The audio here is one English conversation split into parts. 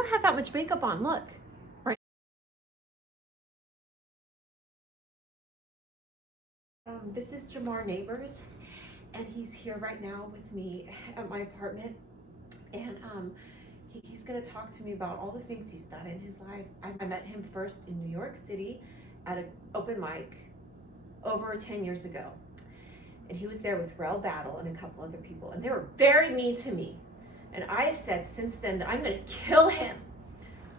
don't have that much makeup on, look. Right. This is Jamar Neighbors, and he's here right now with me at my apartment. And he's gonna talk to me about all the things he's done in his life. I met him first in New York City at an open mic over 10 years ago. And he was there with Rel Battle and a couple other people, and they were very mean to me. And I have said since then that I'm gonna kill him.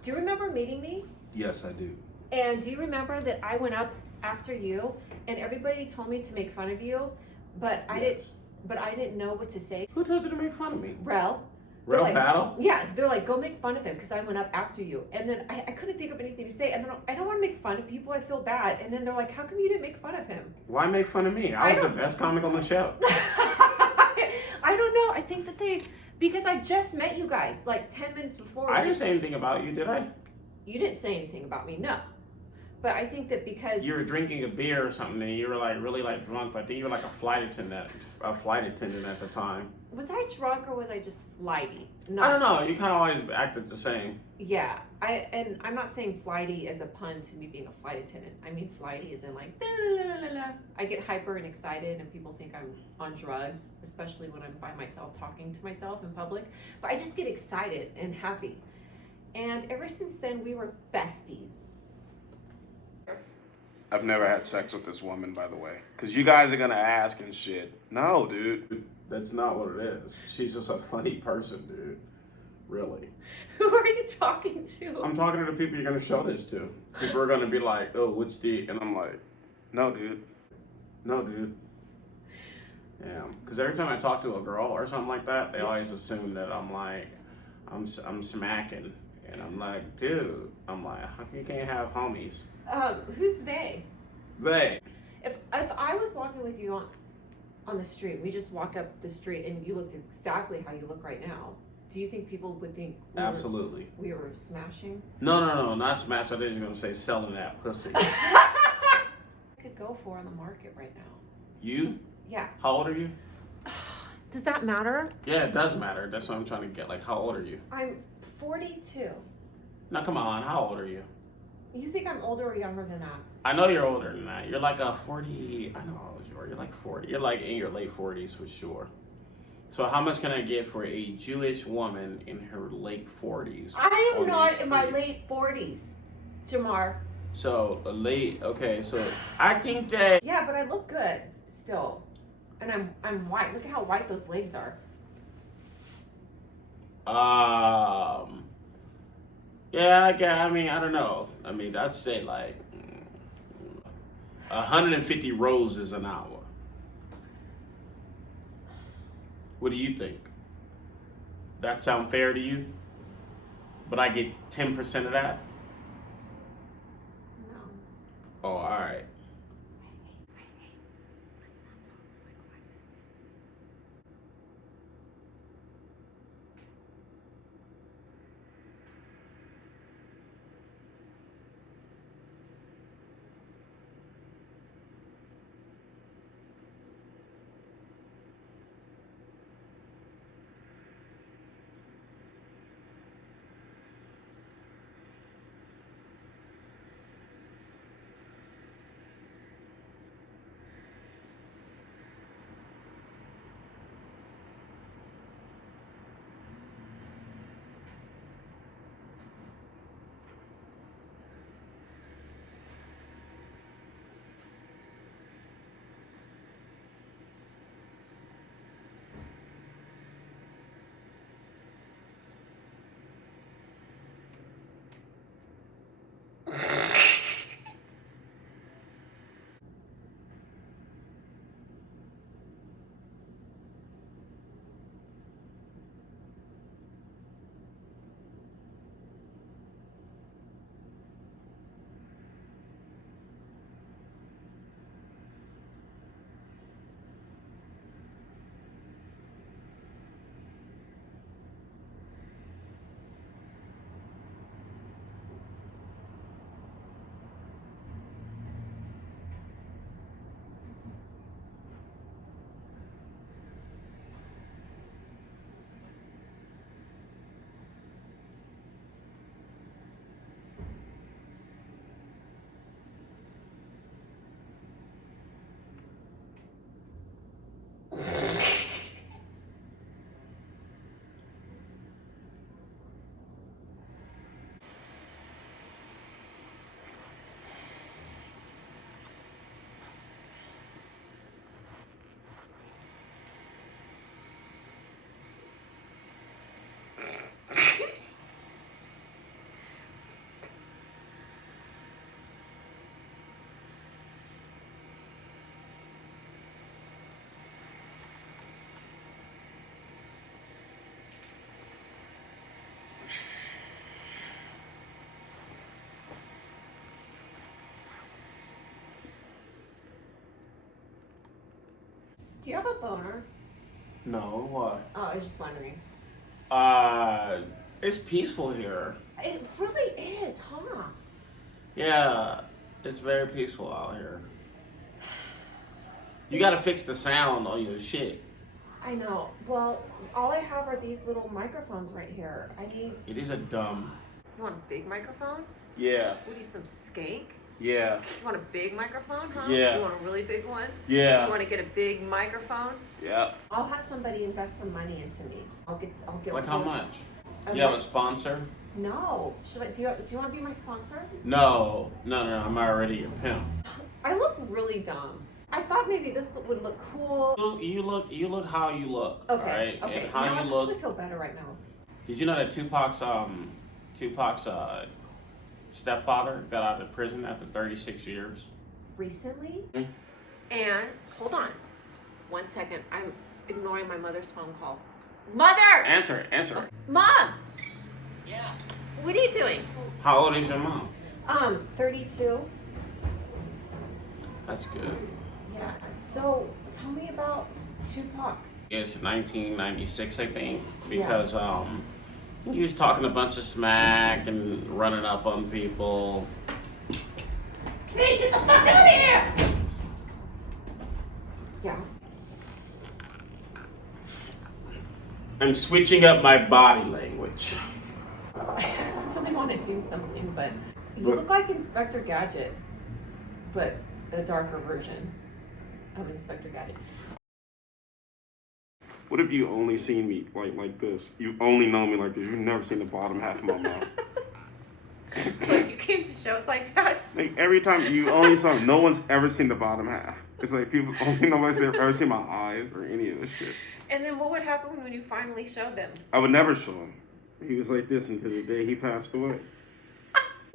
Do you remember meeting me? Yes, I do. And do you remember that I went up after you and everybody told me to make fun of you, but I didn't know what to say. Who told you to make fun of me? Rel Battle? Yeah, they're like, go make fun of him because I went up after you. And then I couldn't think of anything to say. And then I don't want to make fun of people. I feel bad. And then they're like, how come you didn't make fun of him? Why make fun of me? I was the best comic on the show. I don't know. I think that because I just met you guys like 10 minutes before. I didn't say anything about you, did I? You didn't say anything about me, no. But I think that because you were drinking a beer or something and you were like really like drunk, but then you were like a flight attendant at the time. Was I drunk or was I just flighty? I don't know. You kind of always acted the same. Yeah, and I'm not saying flighty as a pun to me being a flight attendant. I mean flighty as in like la, la, la, la. I get hyper and excited and people think I'm on drugs, especially when I'm by myself talking to myself in public. But I just get excited and happy. And ever since then, we were besties. I've never had sex with this woman, by the way. Because you guys are going to ask and shit. No, dude. That's not what it is. She's just a funny person, dude. Really. Who are you talking to? I'm talking to the people you're going to show this to. People are going to be like, oh, what's the... And I'm like, no, dude. No, dude. Yeah. Because every time I talk to a girl or something like that, they always assume that I'm like, I'm smacking. And I'm like, dude. I'm like, how come you can't have homies? Who's they? They. If I was walking with you on the street, we just walked up the street and you looked exactly how you look right now. Do you think people would think Absolutely. We were smashing? No, not smash. I was gonna say selling that pussy. I could go for on the market right now. You? Yeah. How old are you? Does that matter? Yeah, it does matter. That's what I'm trying to get. Like, how old are you? I'm 42. Now, come on. How old are you? You think I'm older or younger than that? I know you're older than that. You're like a 40. I know how old you are. You're like 40. You're like in your late 40s for sure. So how much can I get for a Jewish woman in her late 40s? I am not in my late 40s, Jamar. So okay, so I think that... Yeah, but I look good still. And I'm white. Look at how white those legs are. Yeah, I mean, I don't know. I mean, I'd say like 150 roses an hour. What do you think? That sound fair to you? But I get 10% of that? No. Oh, all right. Do you have a boner? No, why? Oh, I was just wondering. It's peaceful here. It really is, huh? Yeah, it's very peaceful out here. You gotta fix the sound on your shit. I know. Well, all I have are these little microphones right here. It is a dumb. You want a big microphone? Yeah. What do you, some skank? Yeah. You want a big microphone, huh? Yeah. You want a really big one? Yeah. You want to get a big microphone? Yeah. I'll have somebody invest some money into me. I'll get. Like how much? Okay. Do you have a sponsor? No. Should I? Do you want to be my sponsor? No. I'm already your pimp. I look really dumb. I thought maybe this would look cool. You look how you look. Okay. Right? Okay. And how now you I look. actually feel better right now. Did you know that Tupac's stepfather got out of prison after 36 years? Recently? And hold on. 1 second. I'm ignoring my mother's phone call. Mother! Answer it. Mom! Yeah. What are you doing? How old is your mom? 32. That's good. Yeah. So tell me about Tupac. It's 1996, I think, because he was talking a bunch of smack and running up on people. Hey, get the fuck out of here! Yeah. I'm switching up my body language. I really want to do something, but you look like Inspector Gadget, but a darker version of Inspector Gadget. What if you only seen me like this? You only know me like this. You've never seen the bottom half of my mouth. Like you came to shows like that? Like every time you only saw, no one's ever seen the bottom half. It's like people only nobody's ever seen my eyes or any of this shit. And then what would happen when you finally showed them? I would never show him. He was like this until the day he passed away.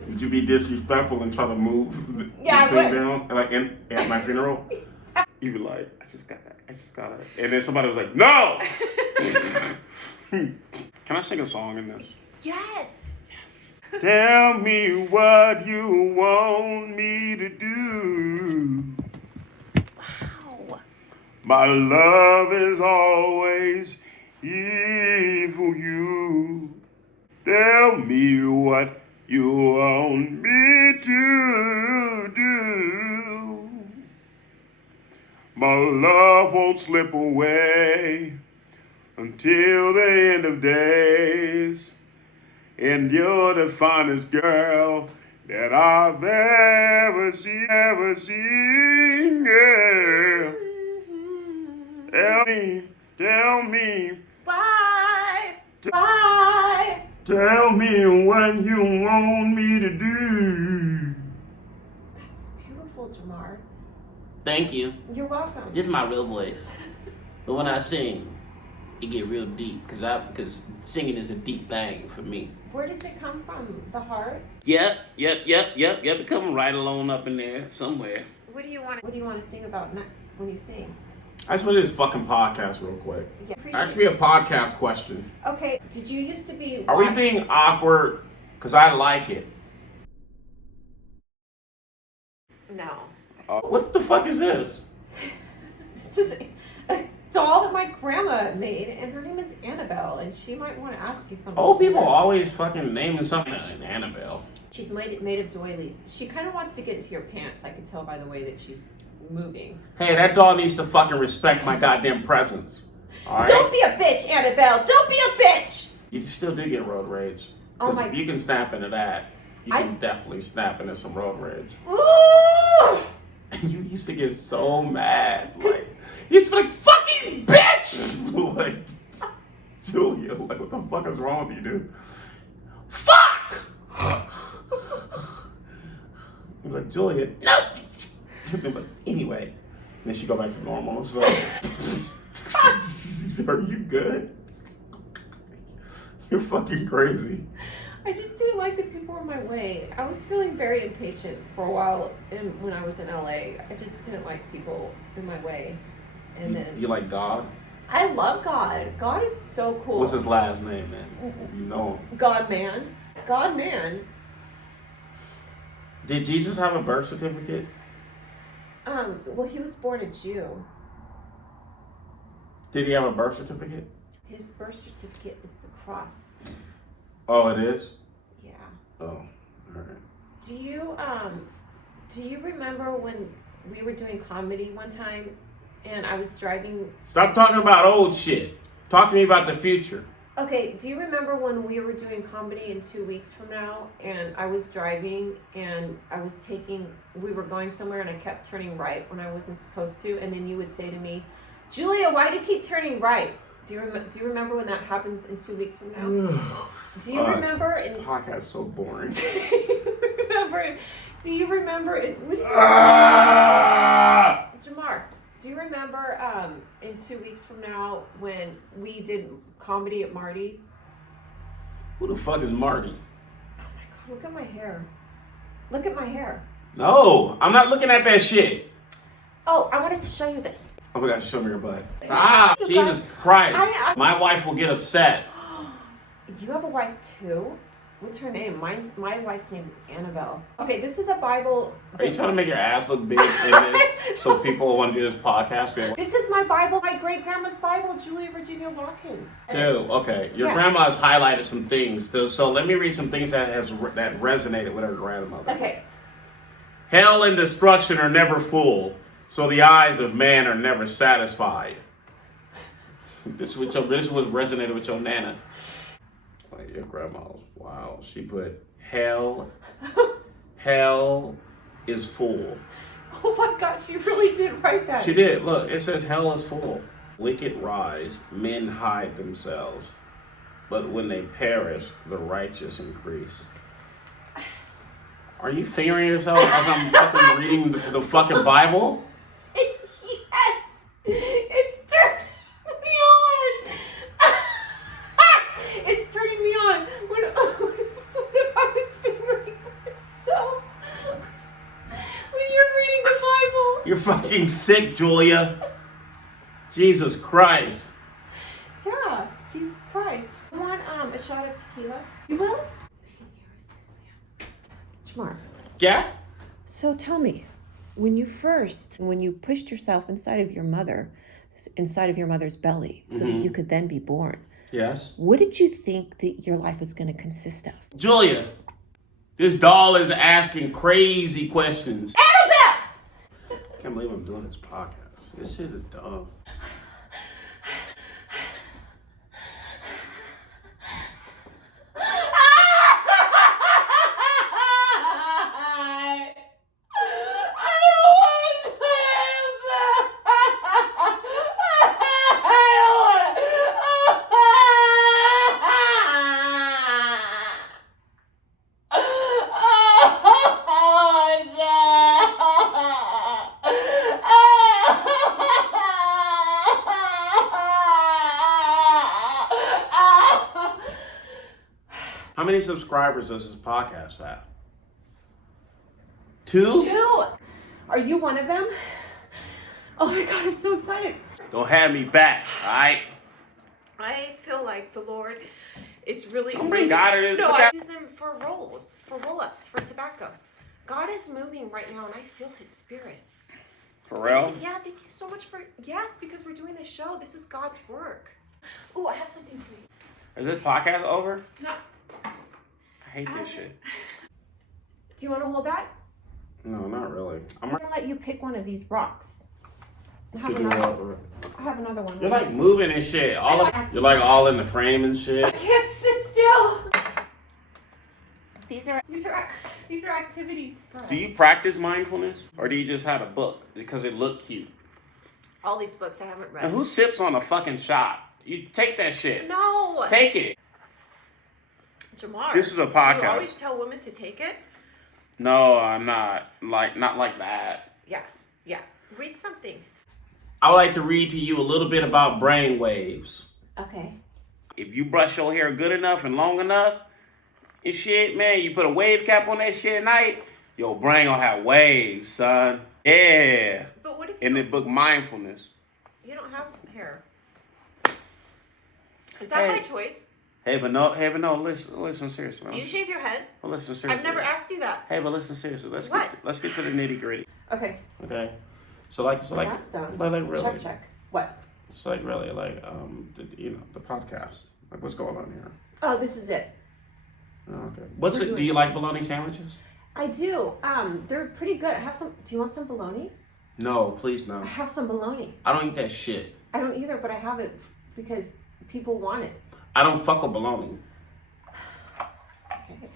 Would you be disrespectful and try to move the I thing would. down like at my funeral? You'd be like, I just got it. And then somebody was like, no! Can I sing a song in this? Yes. Tell me what you want me to do. Wow. My love is always here for you. Tell me what you want me to do. My love won't slip away until the end of days. And you're the finest girl that I've ever seen, girl. Tell me. Bye. Bye. Tell me what you want me to do. That's beautiful, Jamar. Thank you. You're welcome. This is my real voice. But when I sing, it get real deep because singing is a deep thing for me. Where does it come from? The heart? Yep. It come right along up in there somewhere. What do you want to sing about when you sing? I just want to do this fucking podcast real quick. Yeah, Ask me a podcast question. Okay, did you used to be... Are we being awkward? Because I like it. No. What the fuck is this? This is a doll that my grandma made, and her name is Annabelle, and she might want to ask you something. Old people always fucking naming something Annabelle. She's made of doilies. She kind of wants to get into your pants. I can tell by the way that she's moving. Hey, that dog needs to fucking respect my goddamn presence. All right? Don't be a bitch, Annabelle. Don't be a bitch. You still do get road rage. Oh my... If you can snap into that, you can definitely snap into some road rage. Ooh! And you used to get so mad. Like, you used to be like, fucking bitch! Like, Julia, like, what the fuck is wrong with you, dude? Fuck! He was like, Julia, no! But anyway, and then she go back to normal. So, are you good? You're fucking crazy. I just didn't like that people were in my way. I was feeling very impatient for a while when I was in LA. I just didn't like people in my way. And then You like God? I love God. God is so cool. What's his last name, man? You know him. God man. God man. Did Jesus have a birth certificate? Well, he was born a Jew. Did he have a birth certificate? His birth certificate is the cross. Oh, it is? Yeah. Oh, all right. Do you remember when we were doing comedy one time and I was driving? Stop talking about old shit. Talk to me about the future. Okay, do you remember when we were doing comedy in 2 weeks from now and I was driving and we were going somewhere and I kept turning right when I wasn't supposed to, and then you would say to me, Julia, why do you keep turning right? Do you remember when that happens in 2 weeks from now? Do you remember? This podcast is so boring. Do you remember? Jamar, do you remember in 2 weeks from now when we did comedy at Marty's? Who the fuck is Marty? Oh my God, look at my hair. Look at my hair. No, I'm not looking at that shit. Oh, I wanted to show you this. Oh my God, show me your butt. Stop! Jesus Christ. My wife will get upset. You have a wife too? What's her name? My wife's name is Annabelle. Okay, this is a Bible. Are you trying to make your ass look big in this so people want to do this podcast? This is my Bible, my great-grandma's Bible, Julia Virginia Watkins. Dude, okay. Your grandma has highlighted some things. So let me read some things that resonated with her grandmother. Okay. Hell and destruction are never full, so the eyes of man are never satisfied. This is what resonated with your nana. Like your grandma's. Wow. She put hell is full. Oh my God, she really did write that. She did. Look, it says hell is full. Wicked rise, men hide themselves, but when they perish, the righteous increase. Are you fingering yourself as I'm fucking reading the fucking Bible? Yes! It's turning me on! It's turning me on! What if I was fingering myself? When you're reading the Bible? You're fucking sick, Julia. Jesus Christ. Yeah, Jesus Christ. You want a shot of tequila? You will? Jamar. Yeah? So tell me, when you pushed yourself inside of your mother's belly, so that you could then be born. Yes. What did you think that your life was going to consist of? Julia, this doll is asking crazy questions. Annabelle! I can't believe I'm doing this podcast. This shit is dumb. How many subscribers does this podcast have? 2? 2? Are you one of them? Oh my God, I'm so excited. Don't have me back, alright? I feel like the Lord is really... Don't bring God in this. No, I use them for roll-ups, for tobacco. God is moving right now and I feel His Spirit. For real? Yeah, thank you so much for... Yes, because we're doing this show. This is God's work. Oh, I have something for you. Is this podcast over? No. I hate this shit. Do you want to hold that? No, not really. I'm going to let you pick one of these rocks. I have another one. You're like moving and shit. You're like all in the frame and shit. I can't sit still. These are activities for us. Do you practice mindfulness? Or do you just have a book because it looked cute? All these books I haven't read. And who sips on a fucking shot? You take that shit. No. Take it. Jamar. This is a Do podcast. you always tell women to take it? No, I'm not. Not like that. Yeah. Read something. I would like to read to you a little bit about brain waves. Okay. If you brush your hair good enough and long enough and shit, man, you put a wave cap on that shit at night, your brain gonna have waves, son. Yeah. But what if in the book Mindfulness. You don't have hair. Is that my choice? Hey, but no, listen seriously. Man. Do you shave your head? Well, listen seriously. I've never asked you that. Hey, but listen seriously. Let's get to the nitty gritty. Okay. Okay. So that's done. Check. What? It's like really like the podcast. Like what's going on here? Oh, this is it. Oh, okay. Do you like bologna sandwiches? I do. They're pretty good. Have some. Do you want some bologna? No, please no. I have some bologna. I don't eat that shit. I don't either, but I have it because people want it. I don't fuck with bologna. Okay.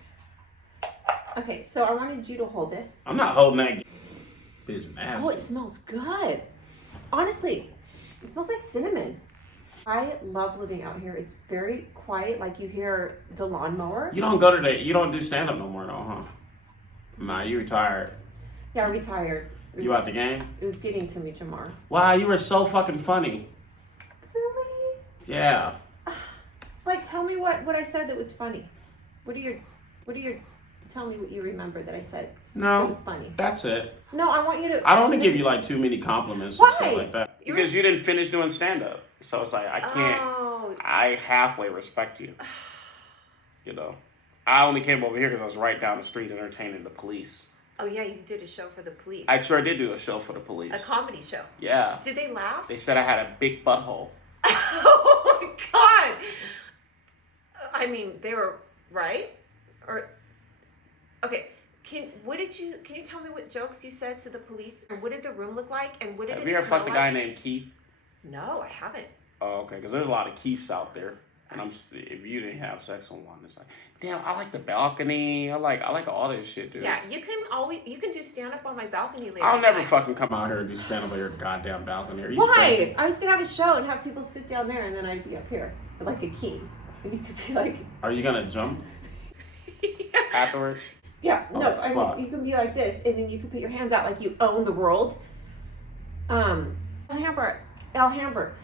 Okay, so I wanted you to hold this. I'm not holding that. Bitch, nasty. Oh, it smells good. Honestly, it smells like cinnamon. I love living out here. It's very quiet. Like you hear the lawnmower. You don't do stand up no more though, huh? Nah, you retired. Yeah, I'm retired. You out the game? It was getting to me, Jamar. Wow, you were so fucking funny. Really? Yeah. Like, tell me what I said that was funny. Tell me what you remember that I said that was funny. That's it. No, I want you to. I don't want to give you like too many compliments Why? and stuff like that. Because you didn't finish doing stand up. So it's like, I can't, I halfway respect you. You know? I only came over here because I was right down the street entertaining the police. Oh yeah, you did a show for the police. I sure did do a show for the police. A comedy show. Yeah. Did they laugh? They said I had a big butthole. Oh my god! I mean, they were right, or okay. Can you tell me what jokes you said to the police, and what did the room look like, and what did Have it you ever smell fucked a like? guy named Keith? No, I haven't. Oh, okay. Because there's a lot of Keiths out there, and if you didn't have sex on one, it's like, damn, I like the balcony. I like all this shit, dude. Yeah, you can do stand up on my balcony later. I'll never fucking come out here and do stand up on your goddamn balcony. Are you Why? crazy? I was gonna have a show and have people sit down there, and then I'd be up here like a king, and you could be like. Are you gonna jump afterwards? Yeah, Oh, no, fuck. I mean, you can be like this, and then you can put your hands out like you own the world. Alhambra.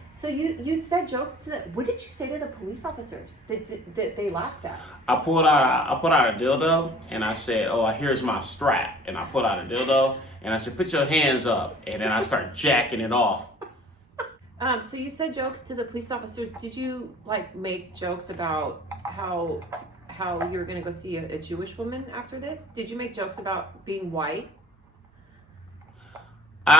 So you said jokes to the. What did you say to the police officers that they laughed at? I pulled out a dildo and I said, "Oh, here's my strap." And I pulled out a dildo and I said, "Put your hands up." And then I start jacking it off. So you said jokes to the police officers. Did you like make jokes about how you're gonna go see a Jewish woman after this? Did you make jokes about being white? Did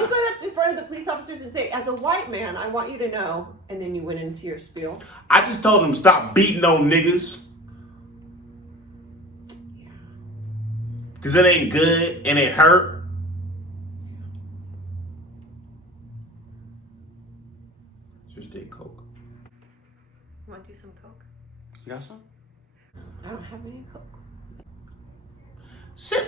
you go up in front of the police officers and say, as a white man, I want you to know, and then you went into your spiel? I just told them stop beating on niggas. Yeah. Cause it ain't good and it hurt. Just did coke. You want to do some coke? You got some? I don't have any coke.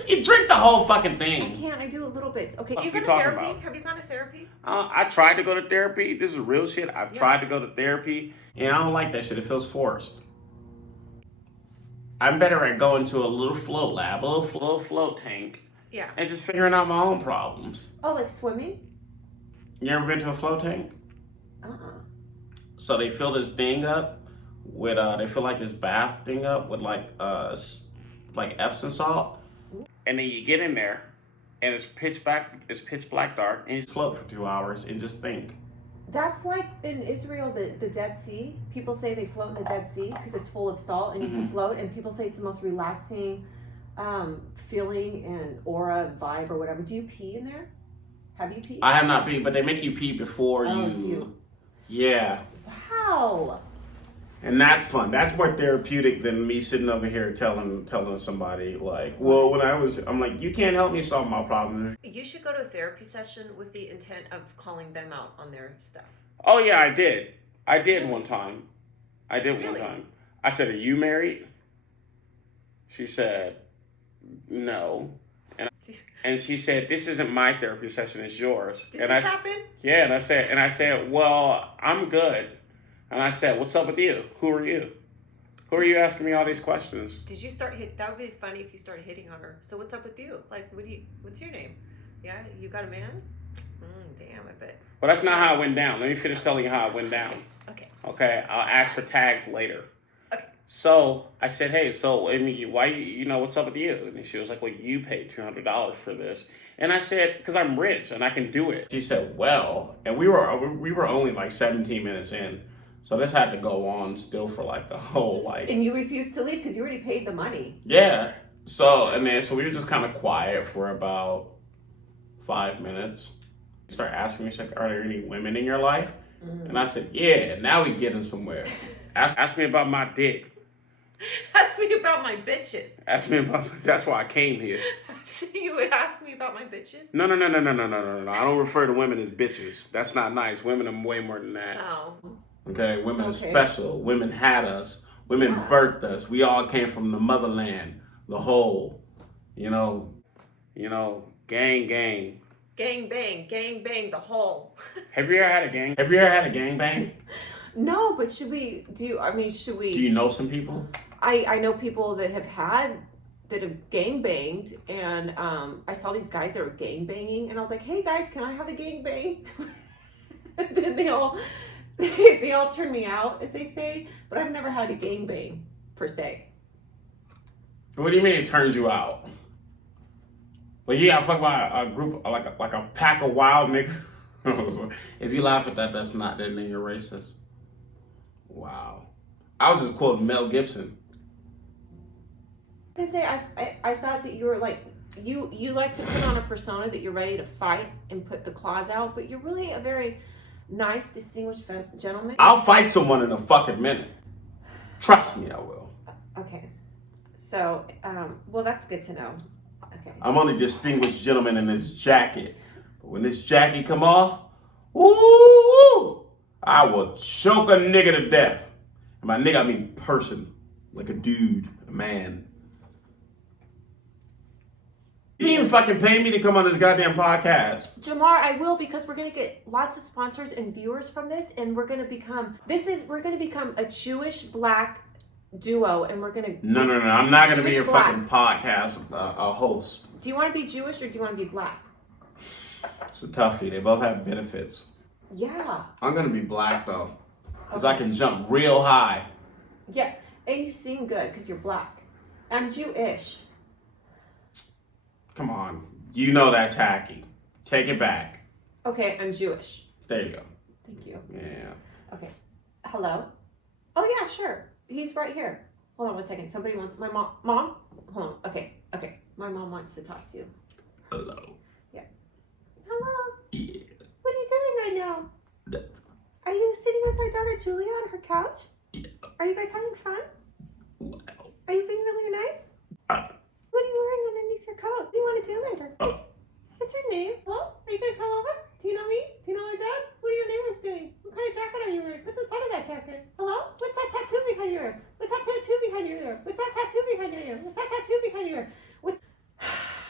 You drink the whole fucking I thing. can't. I do a little bit. Okay. What Do you you go to talking therapy? about? Have you gone to therapy? I tried to go to therapy. This is real shit. I've tried to go to therapy, and I don't like that shit. It feels forced. I'm better at going to a little float lab, a little float tank, Yeah. and just figuring out my own problems. Oh, like swimming? You ever been to a float tank? So they fill this thing up with they fill like this bath thing up with like Epsom salt, and then you get in there, and it's pitch black dark, and you float for 2 hours and just think. That's like in Israel, the Dead Sea. People say they float in the Dead Sea because it's full of salt and you can float. And people say it's the most relaxing feeling and aura, vibe, or whatever. Do you pee in there? Have you peed? I have not peed, but they make you pee before you. Yeah. Wow. And that's fun. That's more therapeutic than me sitting over here telling somebody like, well, I'm like, you can't help me solve my problem. You should go to a therapy session with the intent of calling them out on their stuff. Oh yeah, I did. I did one time. Really? One time. I said, "Are you married?" She said, "No." And she said, "This isn't my therapy session, it's yours." Did and this happen? Yeah, and I said, "Well, I'm good." And I said, "What's up with you? Who are you? Who are you asking me all these questions?" Did you start that would be funny if you started hitting on her. So what's up with you? Like, what's your name? Yeah, you got a man? Damn, I bet. But that's not how it went down. Let me finish telling you how it went down. Okay, I'll ask for tags later. Okay. So I said, "Hey, so I mean, why what's up with you?" And she was like, "Well, you paid $200 for this." And I said, "Because I'm rich and I can do it." She said, "Well," and we were only like 17 minutes in. So this had to go on still for like the whole like. And you refused to leave because you already paid the money. Yeah. So we were just kind of quiet for about 5 minutes, Start asking me, she's like, are there any women in your life? And I said, yeah, now we getting somewhere. Ask me about my dick. Ask me about my bitches. Ask me about, that's why I came here. So you would ask me about my bitches? No. I don't refer to women as bitches. That's not nice. Women are way more than that. Oh. Okay, women are special. Women had us. Women birthed us. We all came from the motherland, the whole, gang. Gang bang, the whole. Have you ever had a gang bang? No, but should we? Do you know some people? I know people that have gang banged, and I saw these guys that were gang banging, and I was like, hey guys, can I have a gang bang? And then they all turn me out, as they say, but I've never had a gang bang per se. What do you mean it turns you out? Well, you got fucked by a group, like a pack of wild niggas. If you laugh at that, then you're racist. Wow. I was just quoting Mel Gibson. I say I thought that you were like you like to put on a persona that you're ready to fight and put the claws out, but you're really a very nice, distinguished gentleman. I'll fight someone in a fucking minute. Trust me, I will. Okay. So, well, that's good to know. Okay. I'm only distinguished gentleman in this jacket. But when this jacket come off, ooh, I will choke a nigga to death. And by nigga, I mean person. Like a dude, a man. You didn't even fucking pay me to come on this goddamn podcast. Jamar, I will, because we're gonna get lots of sponsors and viewers from this, and we're gonna become a Jewish black duo, and we're gonna No, I'm not gonna be your Jewish fucking podcast a host. Do you want to be Jewish or do you want to be black? It's a toughie. They both have benefits. Yeah. I'm gonna be black though, because I can jump real high. Yeah, and you sing good because you're black. I'm Jewish. Come on. You know that's tacky. Take it back. Okay, I'm Jewish. There you go. Thank you. Yeah. Okay. Hello? Oh, yeah, sure. He's right here. Hold on 1 second. Somebody wants... My mom... Mom? Hold on. Okay. My mom wants to talk to you. Hello. Yeah. Hello? Yeah. What are you doing right now? Are you sitting with my daughter Julia on her couch? Yeah. Are you guys having fun? Wow. Are you being really nice? What are you wearing underneath your coat? What do you want to do later? What's your name? Hello? Are you going to come over? Do you know me? Do you know my dad? What are your neighbors doing? What kind of jacket are you wearing? What's inside of that jacket? Hello? What's that tattoo behind your ear? What's that tattoo behind your ear? What's that tattoo behind your ear? What's that tattoo behind your ear?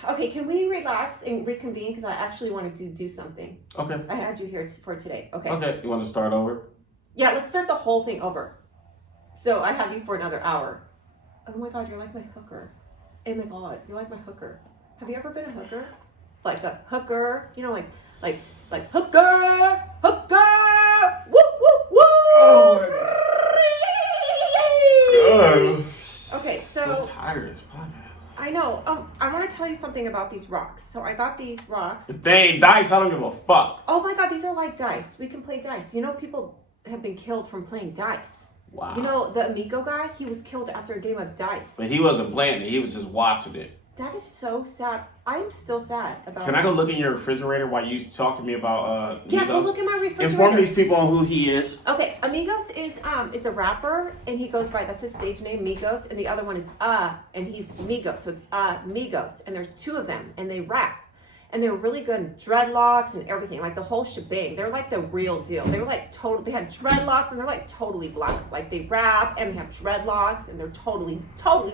Okay, can we relax and reconvene? Because I actually wanted to do something. Okay. I had you here for today. Okay. Okay. You want to start over? Yeah, let's start the whole thing over. So I have you for another hour. Oh my God, you're like my hooker. Oh my God, you're like my hooker. Have you ever been a hooker? Like a hooker, like hooker, woo, woo, woo. Oh my God. Okay, so I'm tired of this podcast. I know. I want to tell you something about these rocks. So I got these rocks. If they ain't dice, I don't give a fuck. Oh my God, these are like dice. We can play dice. You know, people have been killed from playing dice. Wow. You know, the Amigo guy, he was killed after a game of dice. But he wasn't playing it. He was just watching it. That is so sad. I'm still sad about Can I go look in your refrigerator while you talk to me about Yeah, Amigos? go look in my refrigerator. Inform these people on who he is. Okay, Amigos is a rapper, and he goes by, that's his stage name, Migos, and the other one is and he's Migos, so it's Migos, and there's two of them, and they rap. And they were really good, dreadlocks and everything, like the whole shebang. They're like the real deal. They were like they had dreadlocks and they're like totally black. Like they rap and they have dreadlocks and they're totally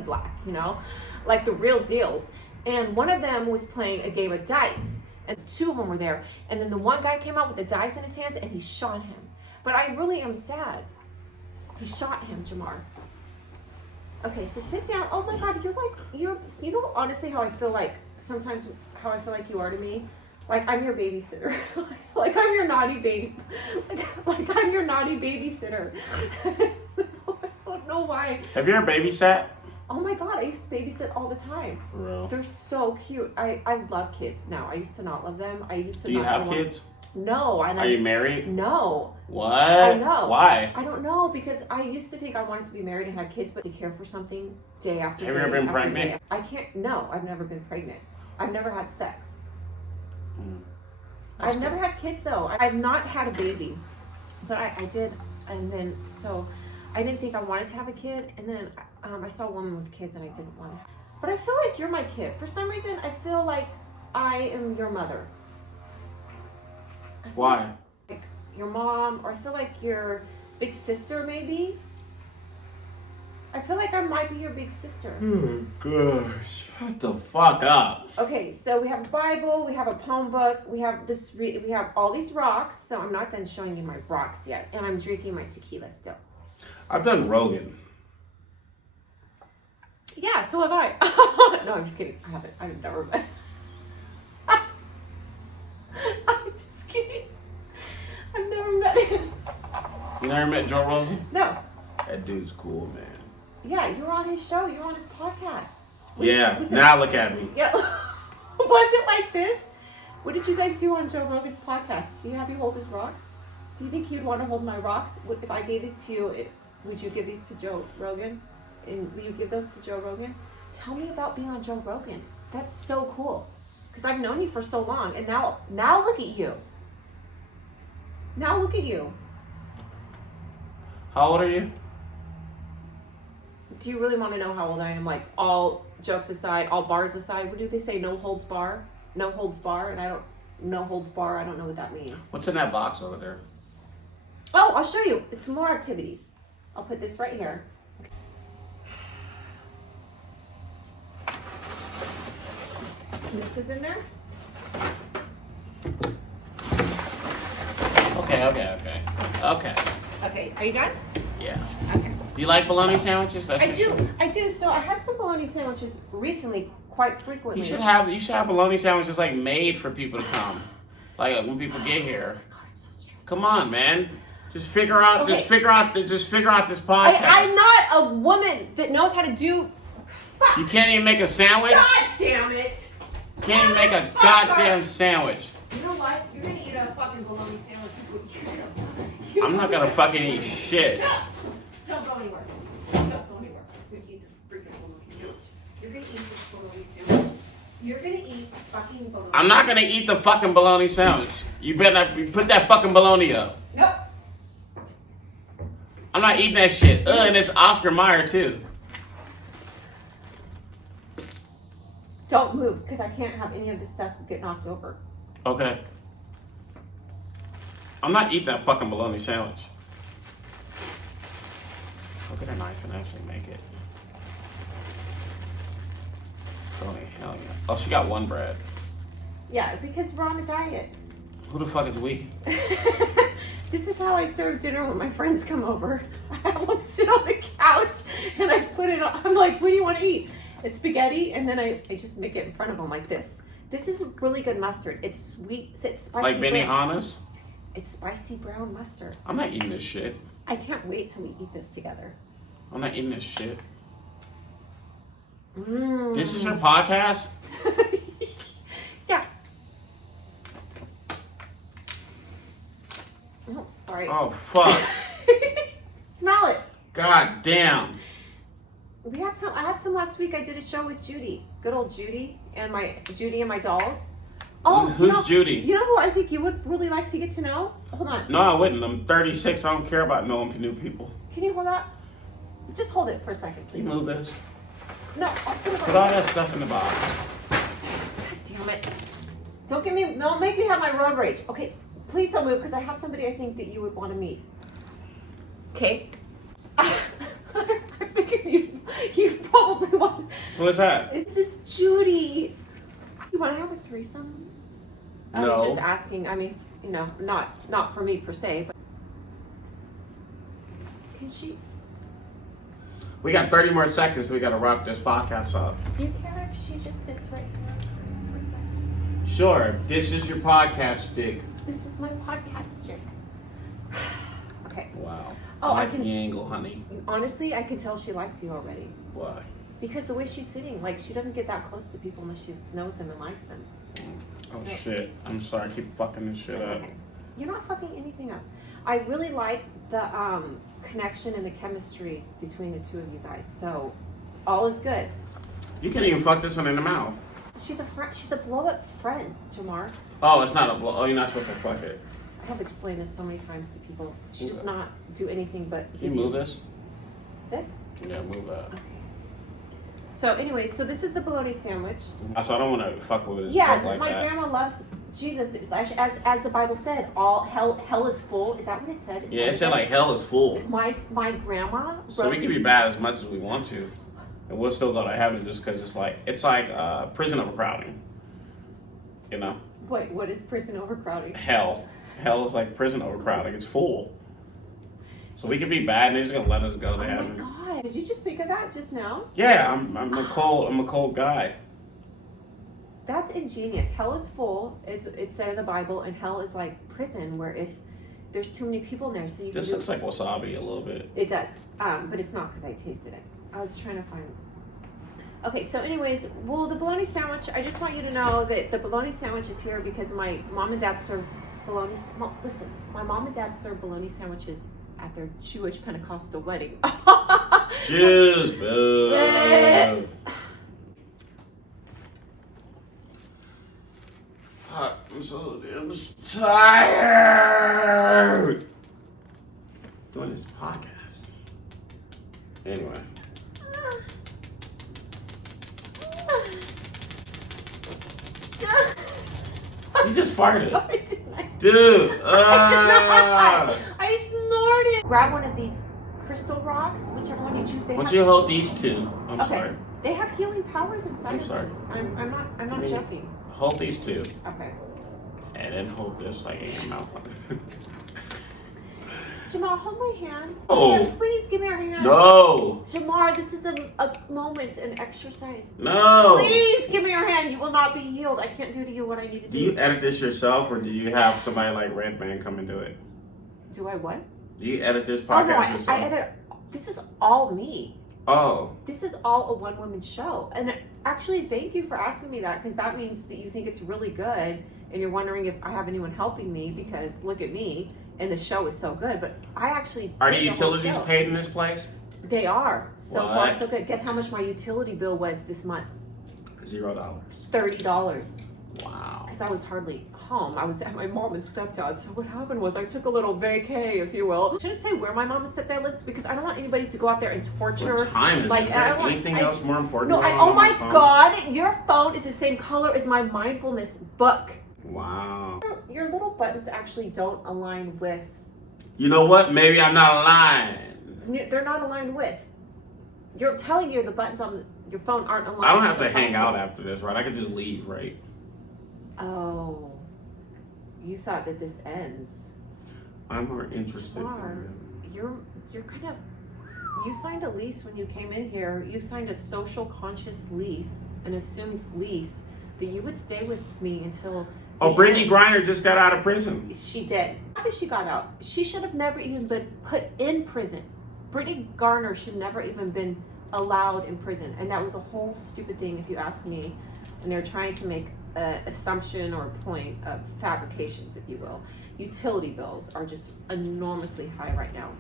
black, you know? Like the real deals. And one of them was playing a game of dice. And two of them were there. And then the one guy came out with the dice in his hands and he shot him. But I really am sad. He shot him, Jamar. Okay, so sit down. Oh my God, you know honestly how I feel like sometimes how I feel like you are to me? Like I'm your babysitter. like I'm your naughty baby. Like I'm your naughty babysitter. I don't know why. Have you ever babysat? Oh my God, I used to babysit all the time. For real? They're so cute. I love kids now. I used to not love them. I used to Do you have kids? No. Are you married? No. What? I know. Why? I don't know, because I used to think I wanted to be married and have kids, but to care for something day after day. Have you ever been after pregnant? day. I can't, no, I've never been pregnant. I've never had sex. I've never had kids though. I've not had a baby, but I did, and then so I didn't think I wanted to have a kid, and then I saw a woman with kids and I didn't want to. But I feel like you're my kid. For some reason, I feel like I am your mother. Why? Like your mom, or I feel like your big sister maybe. I feel like I might be your big sister. Oh gosh, shut the fuck up. Okay, so we have a Bible, we have a poem book, we have this, we have all these rocks. So I'm not done showing you my rocks yet, and I'm drinking my tequila still. I've done Rogan. Yeah, so have I. No, I'm just kidding. I haven't. I've never met. I'm just kidding. I've never met him. You never met Joe Rogan? No. That dude's cool, man. Yeah, you were on his show. You were on his podcast. Yeah, now look at me. Yeah. Was it like this? What did you guys do on Joe Rogan's podcast? Do you have you hold his rocks? Do you think he'd want to hold my rocks? If I gave these to you, would you give these to Joe Rogan? And will you give those to Joe Rogan? Tell me about being on Joe Rogan. That's so cool. Because I've known you for so long, and now look at you. Now look at you. How old are you? Do you really want to know how old I am? Like, all jokes aside, all bars aside, what do they say? No holds bar? No holds bar? And no holds bar, I don't know what that means. What's in that box over there? Oh, I'll show you. It's more activities. I'll put this right here. This is in there. Okay. Okay, are you done? Yeah. Okay. Do you like bologna sandwiches? I do. So I had some bologna sandwiches recently, quite frequently. You should have bologna sandwiches like made for people to come. Like when people get here. God, I'm so stressed. Come on, man. Just figure out Okay. this podcast. I'm not a woman that knows how to do. You can't even make a sandwich? God damn it. You can't even make a goddamn sandwich. You know what? You're gonna eat a fucking bologna sandwich. I'm not gonna fucking eat shit. Don't go anywhere. Don't go anywhere. You're gonna eat this freaking bologna sandwich. You're gonna eat this bologna sandwich. You're gonna eat fucking bologna. I'm not gonna eat the fucking bologna sandwich. You better not put that fucking bologna up. Nope. I'm not eating that shit. And it's Oscar Mayer too. Don't move, because I can't have any of this stuff get knocked over. Okay. I'm not eating that fucking bologna sandwich. I'll get a knife and actually make it. Bologna, hell yeah. Oh, she got one bread. Yeah, because we're on a diet. Who the fuck is we? This is how I serve dinner when my friends come over. I have them sit on the couch and I put it on. I'm like, what do you want to eat? It's spaghetti, and then I just make it in front of them like this. This is really good mustard. It's sweet, it's spicy. Like Benihana's? It's spicy brown mustard. I'm not eating this shit. I can't wait till we eat this together. I'm not eating this shit. Mm. This is your podcast? Yeah. Oh, sorry. Oh, fuck. Smell it. God damn. I had some last week. I did a show with Judy. Good old Judy and my dolls. Oh, Who's Judy? You know who I think you would really like to get to know? Hold on. No, I wouldn't. I'm 36. I don't care about knowing new people. Can you hold that? Just hold it for a second, please. Can you move this? No, I'll put it Put all that stuff in the box. God damn it. Don't make me have my road rage. Okay, please don't move, because I have somebody I think that you would want to meet. Okay. I figured you probably want. Who is that? This is Judy. You want to have a threesome? I was No. just asking. I mean, not for me per se, but can she? We got 30 more seconds. We gotta wrap this podcast up. Do you care if she just sits right here for a second? Sure. This is your podcast, Dick. This is my podcast chick. Okay. Wow. Oh, I I like can- the angle, honey. Honestly, I can tell she likes you already. Why? Because the way she's sitting, like, she doesn't get that close to people unless she knows them and likes them. Oh So- shit. I'm sorry. I keep fucking this shit That's up. okay. You're not fucking anything up. I really like the connection and the chemistry between the two of you guys. So, all is good. You can't even fuck this one in the mouth. She's a friend. She's a blow-up friend, Jamar. Oh, it's not a blow. Oh, you're not supposed to fuck it. I have explained this so many times to people. She does Okay. not do anything but. Can you move this? This? Yeah, move that. Okay. So, anyways, so this is the bologna sandwich. So I don't want to fuck with it. Yeah, like my that. grandma loves Jesus. As the Bible said, all hell is full. Is that what it said? Yeah, it said like hell is full. My grandma. So we can be bad as much as we want to, and we'll still go to heaven just because it's like prison overcrowding. You know. Wait, what is prison overcrowding? Hell is like prison overcrowding. It's full. So we can be bad, and they're just gonna let us go to heaven. Oh my God! Did you just think of that just now? Yeah, I'm a cold guy. That's ingenious. Hell is full, is it said in the Bible, and hell is like prison, where if there's too many people in there, so you can. This looks like wasabi a little bit. It does, but it's not because I tasted it. I was trying to find. Okay, so anyways, well, the bologna sandwich. I just want you to know that the bologna sandwich is here because my mom and dad serve bologna. Listen, my mom and dad serve bologna sandwiches at their Jewish Pentecostal wedding. Jews, boo. Fuck, I'm so damn tired. Doing this podcast. Anyway. You just farted. Dude. I snorted. Grab one of these crystal rocks, whichever one you choose. Why don't you hold these two? I'm okay. sorry. They have healing powers inside I'm of sorry. them. I'm not joking. Hold these two. Okay. And then hold this like in your mouth. Jamar, hold my hand. Oh. Yeah, please give me your hand. No. Jamar, this is a moment, an exercise. No. Please give me your hand. You will not be healed. I can't do to you what I need to do. Do you edit this yourself, or do you have somebody like Red Man come and do it? Do I what? Do you edit this Oh podcast no, yourself? I edit. This is all me. Oh. This is all a one-woman show. And actually, thank you for asking me that, because that means that you think it's really good and you're wondering if I have anyone helping me, because look at me and the show is so good. But I actually Are did the whole utilities show. paid in this place? They are. So far, What? so good. Guess how much my utility bill was this month? $0. $30. Wow. Because I was hardly home. I was at my mom and stepdad. So what happened was I took a little vacay, if you will. I shouldn't say where my mom and stepdad lives, because I don't want anybody to go out there and torture. What time is it? Is there anything else more important? No, going oh on my the phone? God, your phone is the same color as my mindfulness book. Wow. Your little buttons actually don't align with. You know what? Maybe I'm not aligned. They're not aligned with. You're telling you the buttons on your phone aren't aligned. I don't have with to the hang out console. after this, right? I could just leave, right? Oh, you thought that this ends. I'm more interested. Jamar, you're kind of. You signed a lease when you came in here. You signed a social conscious lease, an assumed lease, that you would stay with me until. Oh, the Brittany end. Griner just got out of prison. She did. How did she got out? She should have never even been put in prison. Brittany Garner should never even been allowed in prison, and that was a whole stupid thing, if you ask me. And they're trying to make an assumption or a point of fabrications, if you will. Utility bills are just enormously high right now.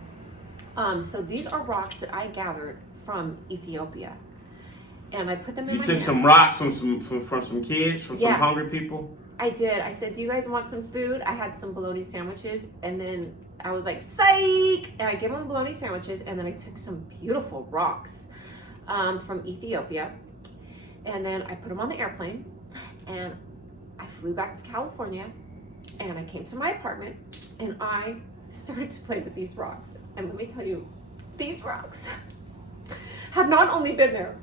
So these are rocks that I gathered from Ethiopia, and I put them in You my took hands. some rocks from some kids, from some Yeah. hungry people. I did. I said, do you guys want some food? I had some bologna sandwiches, and then I was like, psych! And I gave them bologna sandwiches, and then I took some beautiful rocks from Ethiopia, and then I put them on the airplane, and I flew back to California, and I came to my apartment, and I started to play with these rocks. And let me tell you, these rocks have not only been there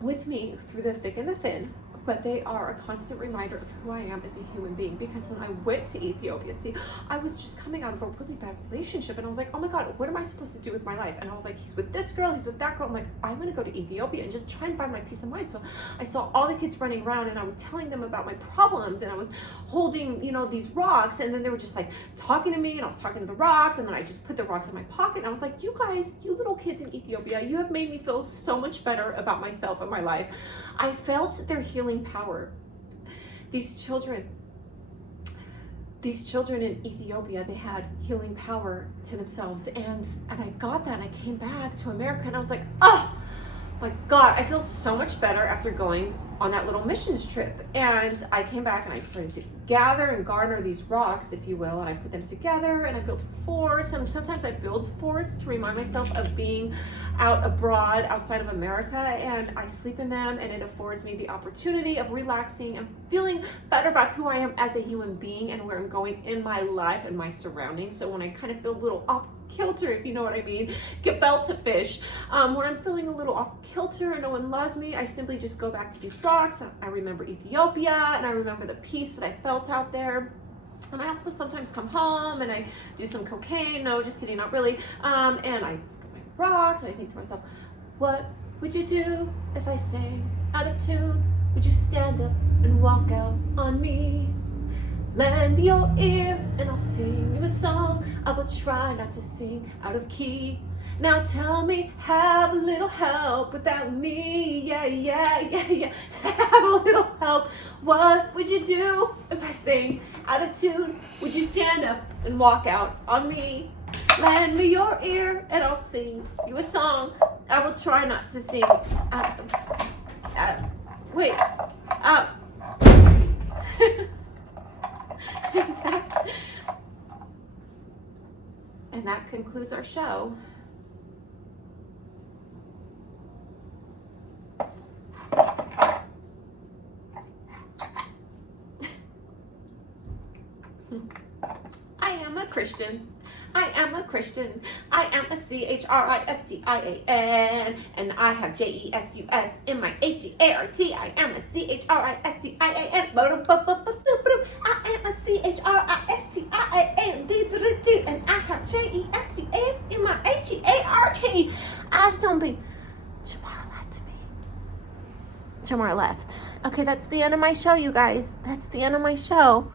with me through the thick and the thin, but they are a constant reminder of who I am as a human being. Because when I went to Ethiopia, see, I was just coming out of a really bad relationship, and I was like, oh my God, what am I supposed to do with my life? And I was like, he's with this girl, he's with that girl. I'm like, I'm gonna go to Ethiopia and just try and find my peace of mind. So I saw all the kids running around, and I was telling them about my problems, and I was holding, these rocks, and then they were just like talking to me, and I was talking to the rocks, and then I just put the rocks in my pocket, and I was like, you guys, you little kids in Ethiopia, you have made me feel so much better about myself and my life. I felt their healing power. These children in Ethiopia, they had healing power to themselves, and I got that, and I came back to America, and I was like, oh my God, I feel so much better after going on that little missions trip. And I came back and I started to gather and garner these rocks, if you will, and I put them together and I built forts. And sometimes I build forts to remind myself of being out abroad, outside of America, and I sleep in them, and it affords me the opportunity of relaxing and feeling better about who I am as a human being and where I'm going in my life and my surroundings. So when I kind of feel a little off kilter, if you know what I mean, geballte fish, when I'm feeling a little off kilter and no one loves me, I simply just go back to these rocks. I remember Ethiopia, and I remember the peace that I felt out there. And I also sometimes come home and I do some cocaine. No, just kidding, not really. And I get my rocks and I think to myself, what would you do if I sang out of tune? Would you stand up and walk out on me? Lend me your ear and I'll sing you a song. I will try not to sing out of key. Now tell me, have a little help without me. Yeah, have a little help. What would you do if I sang out of tune? Would you stand up and walk out on me? Lend me your ear and I'll sing you a song. I will try not to sing And that concludes our show. I am a Christian. I am a Christian. I am a CHRISTIAN. And I have JESUS in my HEART. I am a CHRISTIAN. I am a CHRISTIAN. And I have JESUS in my HEART. Eyes don't be. Jamar left me. Jamar left. Okay, that's the end of my show, you guys. That's the end of my show.